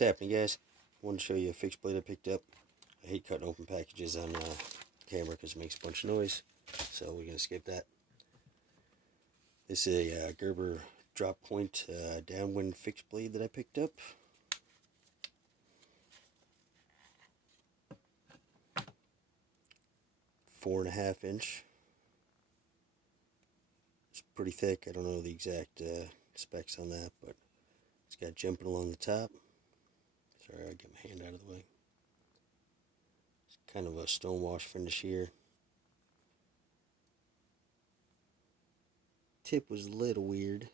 happening, guys? I wanted to show you a fixed blade I picked up. I hate cutting open packages on camera because it makes a bunch of noise, so we're going to skip that. This is a Gerber drop point downwind fixed blade that I picked up. "4.5 inch. It's pretty thick. I don't know the exact specs on that, but it's got jumping along the top. Sorry, I'll get my hand out of the way. It's kind of a stonewash finish here. Tip was a little weird.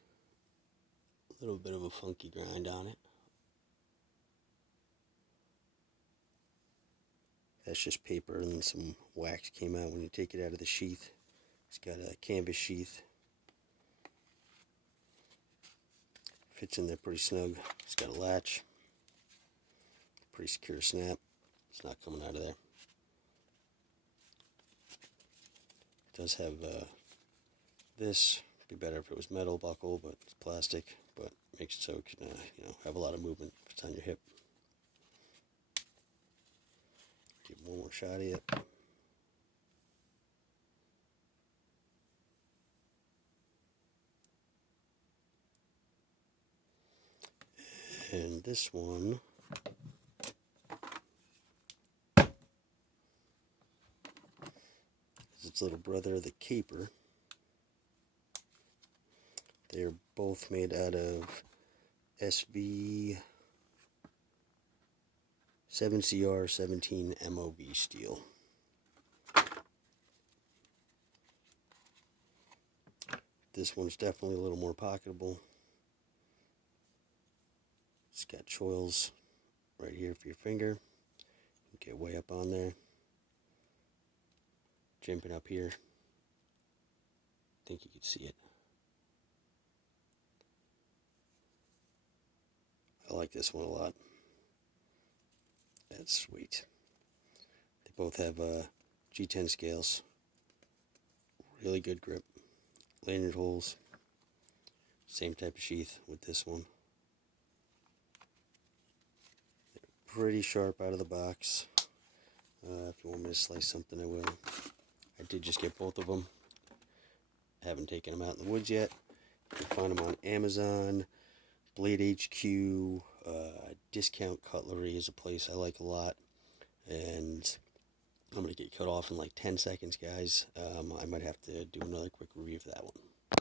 A little bit of a funky grind on it. That's just paper, and some wax came out when you take it out of the sheath. It's got a canvas sheath. Fits in there pretty snug. It's got a latch. Pretty secure snap. It's not coming out of there. It does have this. Be better if it was metal buckle, but it's plastic. But makes it so it can have a lot of movement if it's on your hip. Give one more shot at it. And this one is its little brother, the caper. They're both made out of SV 7CR17 MOV steel. This one's definitely a little more pocketable. It's got choils right here for your finger. You get way up on there. Jumping up here. I think you can see it. I like this one a lot. That's sweet. They both have G10 scales. Really good grip. Lanyard holes. Same type of sheath with this one. They're pretty sharp out of the box. If you want me to slice something, I will. I did just get both of them. I haven't taken them out in the woods yet. You can find them on Amazon. Blade HQ, Discount Cutlery is a place I like a lot, and I'm going to get cut off in like 10 seconds, guys. I might have to do another quick review of that one.